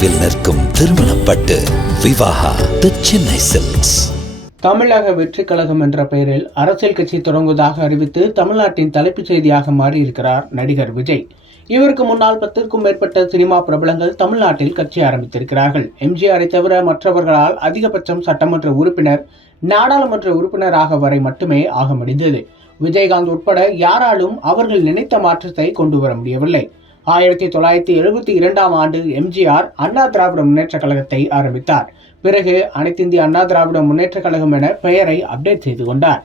நினைவில் நிற்கும் திருமணப்பட்டு விவாகா தி சென்னை சில்க்ஸ். தமிழக வெற்றி கழகம் என்ற பெயரில் அரசியல் கட்சி தொடங்குவதாக அறிவித்து தமிழ்நாட்டின் தலைப்புச் செய்தியாக மாறியிருக்கிறார் நடிகர் விஜய். இவருக்கு முன்னால் 10க்கும் மேற்பட்ட சினிமா பிரபலங்கள் தமிழ்நாட்டில் கட்சி ஆரம்பித்திருக்கிறார்கள். எம்ஜிஆரை தவிர மற்றவர்களால் அதிகபட்சம் சட்டமன்ற உறுப்பினர், நாடாளுமன்ற உறுப்பினராக வரை மட்டுமே ஆக முடிந்தது. விஜயகாந்த் உட்பட யாராலும் அவர்கள் நினைத்த மாற்றத்தை கொண்டு வர முடியவில்லை. 1972ஆம் ஆண்டு எம்ஜிஆர் அண்ணா திராவிட முன்னேற்ற கழகத்தை ஆரம்பித்தார். பிறகு அனைத்திந்திய அண்ணா திராவிட முன்னேற்ற கழகம் என பெயரை அப்டேட் செய்து கொண்டார்.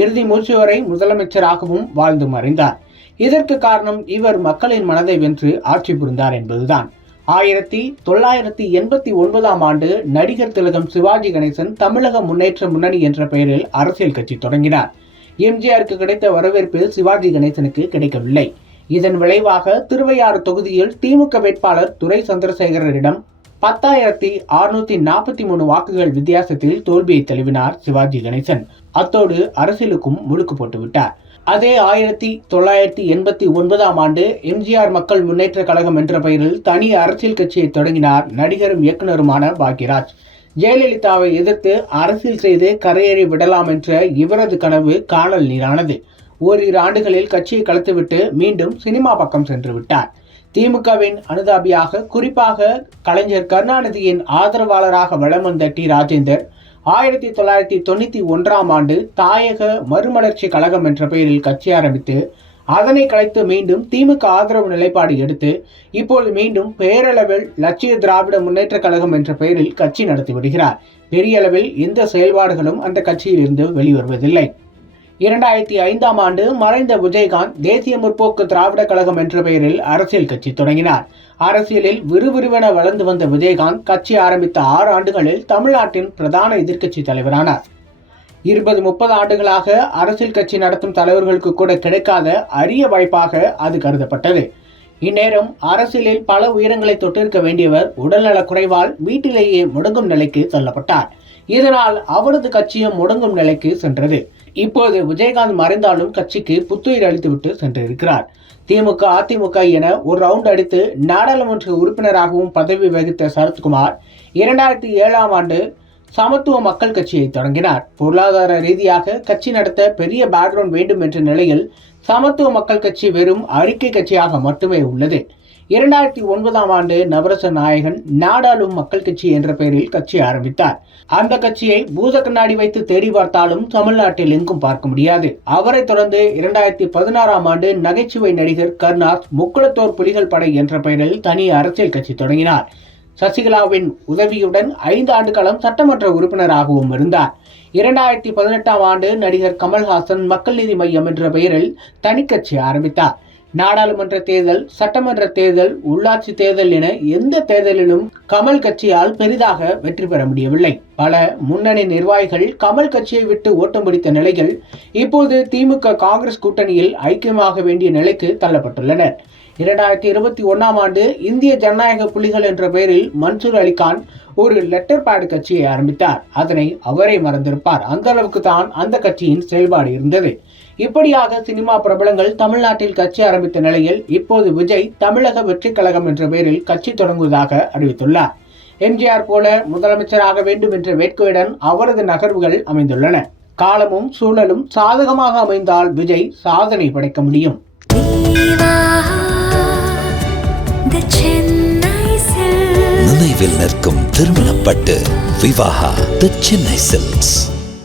இறுதி மூச்சு வரை முதலமைச்சராகவும் வாழ்ந்து மறைந்தார். இதற்கு காரணம் இவர் மக்களின் மனதை வென்று ஆட்சி புரிந்தார் என்பதுதான். 1989ஆம் ஆண்டு நடிகர் திலகம் சிவாஜி கணேசன் தமிழக முன்னேற்ற முன்னணி என்ற பெயரில் அரசியல் கட்சி தொடங்கினார். எம்ஜிஆருக்கு கிடைத்த வரவேற்பு சிவாஜி கணேசனுக்கு கிடைக்கவில்லை. இதன் விளைவாக திருவையாறு தொகுதியில் திமுக வேட்பாளர் துரை சந்திரசேகரரிடம் 10,643 வாக்குகள் வித்தியாசத்தில் தோல்வியை தழுவினார் சிவாஜி கணேசன். அத்தோடு அரசியலுக்கும் முழுக்கு போட்டுவிட்டார். அதே 1989ஆம் ஆண்டு எம்ஜிஆர் மக்கள் முன்னேற்ற கழகம் என்ற பெயரில் தனி அரசியல் கட்சியை தொடங்கினார் நடிகரும் இயக்குனருமான பாக்யராஜ். ஜெயலலிதாவை எதிர்த்து அரசியல் செய்து கரையேறி விடலாம் என்ற இவரது கனவு காணல் நீரானது. ஓரிரு ஆண்டுகளில் கட்சியை கலைத்துவிட்டு மீண்டும் சினிமா பக்கம் சென்று விட்டார். திமுகவின் அனுதாபியாக, குறிப்பாக கலைஞர் கருணாநிதியின் ஆதரவாளராக வலம் வந்த டி. ராஜேந்தர் 1991ஆம் ஆண்டு தாயக மறுமலர்ச்சி கழகம் என்ற பெயரில் கட்சி ஆரம்பித்து அதனை கலைத்து மீண்டும் திமுக ஆதரவு நிலைப்பாடு எடுத்து இப்போது மீண்டும் பெயரளவில் லட்சிய திராவிட முன்னேற்ற கழகம் என்ற பெயரில் கட்சி நடத்தி வருகிறார். பெரிய அளவில் எந்த செயல்பாடுகளும் அந்த கட்சியில் இருந்து வெளிவருவதில்லை. 2005ஆம் ஆண்டு மறைந்த விஜயகாந்த் தேசிய முற்போக்கு திராவிட கழகம் என்ற பெயரில் அரசியல் கட்சி தொடங்கினார். அரசியலில் விறுவிறுவென வளர்ந்து வந்த விஜயகாந்த் கட்சி ஆரம்பித்த 6 ஆண்டுகளில் தமிழ்நாட்டின் பிரதான எதிர்க்கட்சி தலைவரானார். 20-30 ஆண்டுகளாக அரசியல் கட்சி நடத்தும் தலைவர்களுக்கு கூட கிடைக்காத அரிய வாய்ப்பாக அது கருதப்பட்டது. இந்நேரம் அரசியலில் பல உயரங்களை தொட்டிருக்க வேண்டியவர் உடல்நலக் குறைவால் வீட்டிலேயே முடங்கும் நிலைக்கு தள்ளப்பட்டார். இதனால் அவரது கட்சியும் முடங்கும் நிலைக்கு சென்றது. இப்போது விஜயகாந்த் மறைந்தாலும் கட்சிக்கு புத்துயிர் அளித்துவிட்டு சென்றிருக்கிறார். திமுக, அதிமுக என ஒரு ரவுண்ட் அடித்து நாடாளுமன்ற உறுப்பினராகவும் பதவி வகித்த சரத்குமார் 2007ஆம் ஆண்டு சமத்துவ மக்கள் கட்சியை தொடங்கினார். பொருளாதார ரீதியாக கட்சி நடத்த பெரிய பேக்ரவுண்ட் வேண்டும் என்ற நிலையில் சமத்துவ மக்கள் கட்சி வெறும் அறிக்கை கட்சியாக மட்டுமே உள்ளது. 2009ஆம் ஆண்டு நவரச நாயகன் நாடாளும் மக்கள் கட்சி என்ற பெயரில் கட்சி ஆரம்பித்தார். அந்த கட்சியை பூத கண்ணாடி வைத்து தேடி பார்த்தாலும் தமிழ்நாட்டில் எங்கும் பார்க்க முடியாது. அவரை தொடர்ந்து 2016ஆம் ஆண்டு நகைச்சுவை நடிகர் கருணாஸ் முக்குளத்தோர் புலிகள் படை என்ற பெயரில் தனி அரசியல் கட்சி தொடங்கினார். சசிகலாவின் உதவியுடன் 5 ஆண்டு காலம் சட்டமன்ற உறுப்பினராகவும் இருந்தார். 2018ஆம் ஆண்டு நடிகர் கமல்ஹாசன் மக்கள் நீதி மையம் என்ற பெயரில் தனி கட்சி ஆரம்பித்தார். நாடாளுமன்ற தேர்தல், சட்டமன்ற தேர்தல், உள்ளாட்சி தேர்தல் என எந்த தேர்தலிலும் கமல் கட்சியால் பெரிதாக வெற்றி பெற முடியவில்லை. பல முன்னணி நிர்வாகிகள் கமல் கட்சியை விட்டு ஓட்டம் பிடித்த நிலையில் இப்போது திமுக காங்கிரஸ் கூட்டணியில் ஐக்கியமாக வேண்டிய நிலைக்கு தள்ளப்பட்டுள்ளனர். 2021ஆம் ஆண்டு இந்திய ஜனநாயக புலிகள் என்ற பெயரில் மன்சூர் அலிகான் ஒரு லெட்டர் பேட் கட்சியை ஆரம்பித்தார். அதனை அவரே மறந்திருப்பார். அந்த அளவுக்கு தான் அந்த கட்சியின் செயல்பாடு இருந்தது. இப்படியாக சினிமா பிரபலங்கள் தமிழ்நாட்டில் கட்சி ஆரம்பித்த நிலையில் இப்போது விஜய் தமிழக வெற்றி கழகம் என்ற பெயரில் கட்சி தொடங்குவதாக அறிவித்துள்ளார். எம்ஜிஆர் போல முதலமைச்சராக வேண்டும் என்ற வேட்கையுடன் அவரது நகர்வுகள் அமைந்துள்ளன. காலமும் சூழலும் சாதகமாக அமைந்தால் விஜய் சாதனை படைக்க முடியும். நினைவில் நிற்கும் திருமணப்பட்டு விவாகா தி சென்னை சில்க்ஸ்.